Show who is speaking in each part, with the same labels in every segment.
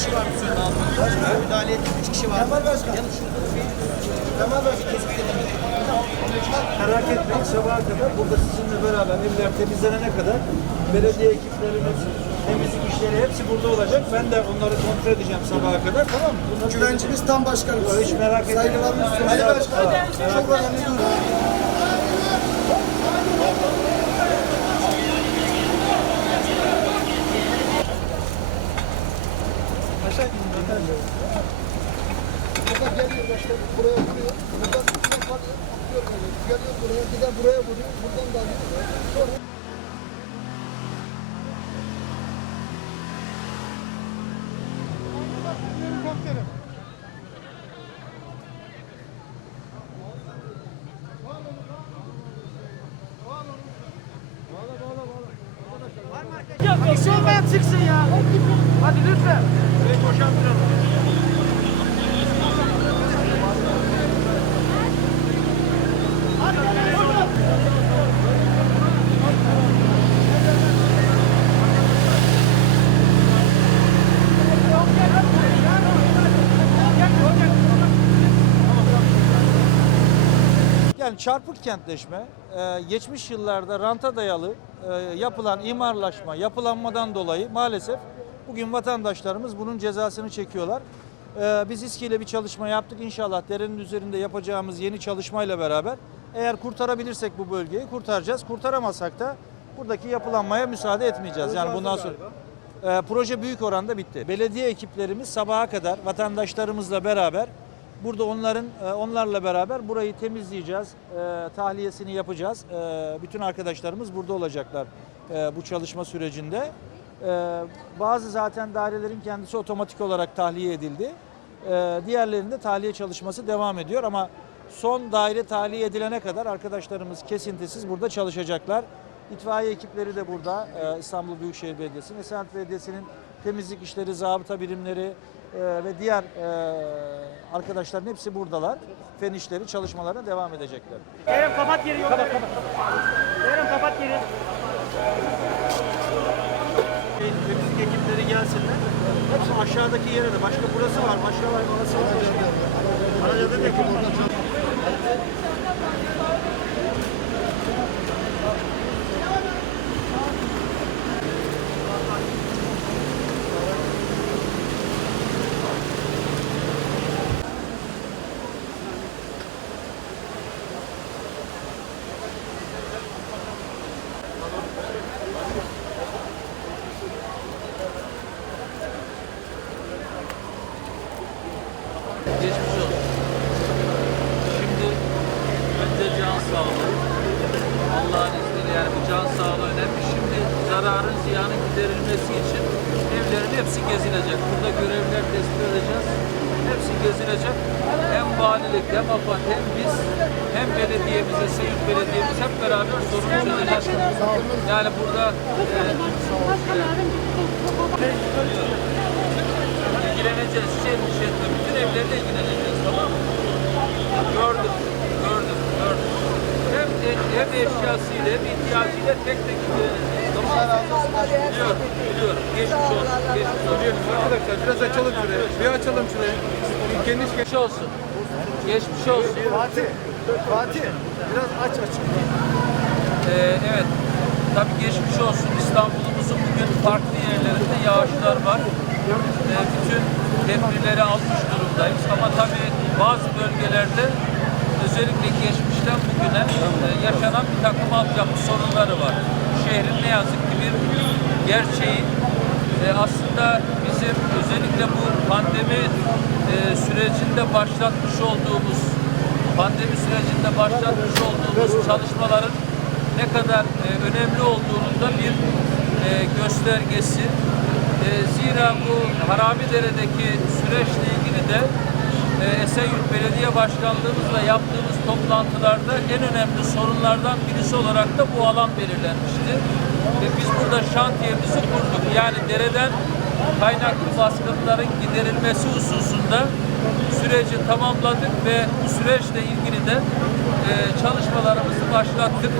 Speaker 1: kişi var suyun altında. Müdahale ettik. Üç kişi var.
Speaker 2: Kemal Başkan.
Speaker 1: Bir
Speaker 2: Kemal Başkan. Merak etmeyin sabaha kadar burada sizinle beraber evler temizlenene kadar belediye ekiplerimiz, temizlik işleri hepsi burada olacak. Ben de onları kontrol edeceğim sabaha kadar tamam mı? Bunları
Speaker 3: Güvencimiz tam başkanım.
Speaker 2: Hiç merak etmeyin.
Speaker 3: Saygılarımı sunuyorum. Ali Başkanım. Çok önemli bir durum. Burada geliyor başkanım. Buraya vuruyor. Buradan üstüne kalıyor. Atlıyor böyle. Geliyor buraya. Bir de buraya vuruyor. Buradan da alıyor. Sonra
Speaker 4: Ya eksi olmayan çıksın ya. Hadi lütfen.
Speaker 5: Yani çarpık kentleşme, e, geçmiş yıllarda ranta dayalı e, yapılan imarlaşma, yapılanmadan dolayı maalesef bugün vatandaşlarımız bunun cezasını çekiyorlar. E, Biz İSKİ ile bir çalışma yaptık. İnşallah derenin üzerinde yapacağımız yeni çalışmayla beraber eğer kurtarabilirsek bu bölgeyi kurtaracağız. Kurtaramazsak da buradaki yapılanmaya müsaade etmeyeceğiz. Yani bundan sonra e, proje büyük oranda bitti. Belediye ekiplerimiz sabaha kadar vatandaşlarımızla beraber Burada onların e, onlarla beraber burayı temizleyeceğiz, e, tahliyesini yapacağız. E, Bütün arkadaşlarımız burada olacaklar e, bu çalışma sürecinde. E, Bazı zaten dairelerin kendisi otomatik olarak tahliye edildi. E, Diğerlerinde tahliye çalışması devam ediyor ama son daire tahliye edilene kadar arkadaşlarımız kesintisiz burada çalışacaklar. İtfaiye ekipleri de burada e, İstanbul Büyükşehir Belediyesi, Esenyurt Belediyesi'nin temizlik işleri, zabıta birimleri e, ve diğer e, arkadaşların hepsi buradalar. Fen işleri çalışmalarına devam edecekler.
Speaker 4: Kerem kapat yok. Kapat kapat. Kerem kapat yeri.
Speaker 5: Gelsinler. Hepsi aşağıdaki yere de. Başka burası var, aşağı var, orası var. Arada da ekip orada
Speaker 6: Geçmiş olsun. Şimdi önce can sağlığı. Allah'ın izniyle yani bu can sağlığı önemli. Şimdi ziyanın giderilmesi için evlerin hepsi gezilecek. Burada görevler tespit edeceğiz. Hepsi gezilecek. Hem valilik, hem AFAD, hem biz, hem belediyemize, Seyit Belediyemiz hep beraber sorunu çözeceğiz. Yani burada e, ilgileneceğiz. Şey, şey, bütün evlerle ilgileneceğiz tamam mı? Gördüm, gördüm, gördüm. Hem, hem eşyasıyla hem ihtiyacıyla tek tek ilgileneceğiz.
Speaker 7: Arkadaşlar biraz açalım şurayı. Bir açalım şurayı. Geniş
Speaker 6: Geçmiş olsun. Geçmiş olsun.
Speaker 3: Fatih. Fatih. Biraz aç aç.
Speaker 6: Ee, evet. Tabii geçmiş olsun. İstanbul'umuzun bugün farklı yerlerinde yağışlar var. Ee, bütün tedbirleri almış durumdayız. Ama tabii bazı bölgelerde özellikle geçmişten bugüne yaşanan bir takım altyapı sorunları var. Şehrin ne yazık gerçeği. E, aslında bizim özellikle bu pandemi e, sürecinde başlatmış olduğumuz pandemi sürecinde başlatmış olduğumuz çalışmaların ne kadar e, önemli olduğunun da bir e, göstergesi. E, zira bu Haramidere'deki süreçle ilgili de e, Esenyurt Belediye Başkanlığımızla yaptığımız toplantılarda en önemli sorunlardan birisi olarak da bu alan belirlenmişti. Ve biz burada şantiyemizi kurduk. Yani dereden kaynaklı baskınların giderilmesi hususunda süreci tamamladık ve bu süreçle ilgili de e, çalışmalarımızı başlattık.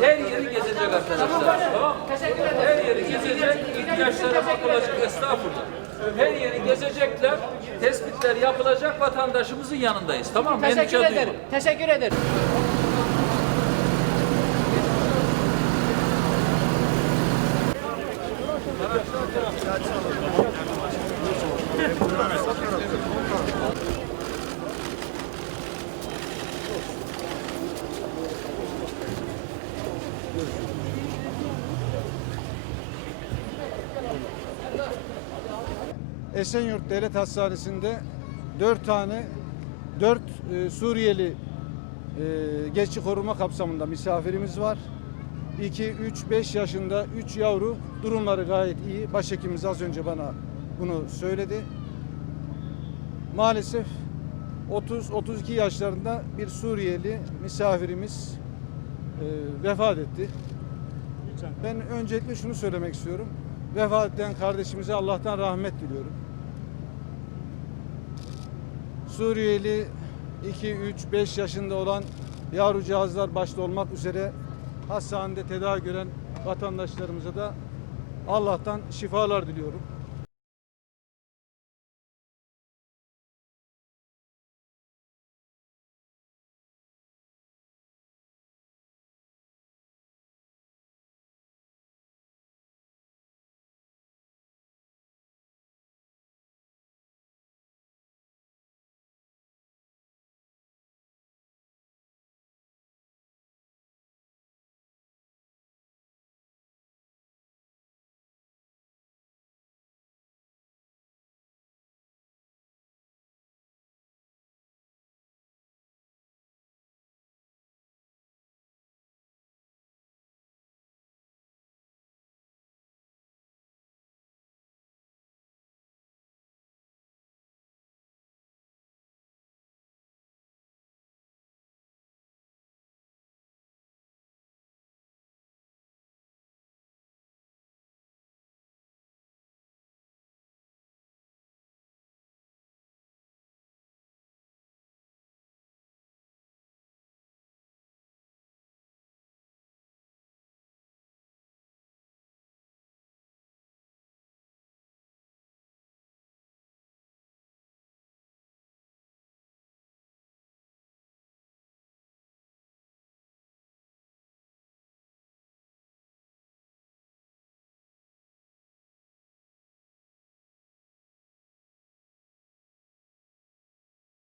Speaker 4: Hey
Speaker 6: arkadaşlar. Tamam? Her yeri gezecek, ihtiyaçlara bakılacak. Estağfurullah. Her yeri gezecekler, tespitler yapılacak, vatandaşımızın yanındayız. Tamam mı? Endişe
Speaker 4: Teşekkür
Speaker 6: duymayın.
Speaker 4: ederim. Teşekkür ederim.
Speaker 2: Esenyurt Devlet Hastanesi'nde 4 tane 4 Suriyeli e, geçici koruma kapsamında misafirimiz var. 2, 3, 5 yaşında 3 yavru durumları gayet iyi. Başhekimimiz az önce bana bunu söyledi. Maalesef 30-32 yaşlarında bir Suriyeli misafirimiz e, vefat etti. Ben öncelikle şunu söylemek istiyorum. Vefat eden kardeşimize Allah'tan rahmet diliyorum. Suriyeli 2, 3, 5 yaşında olan yavrucağızlar başta olmak üzere hastanede tedavi gören vatandaşlarımıza da Allah'tan şifalar diliyorum.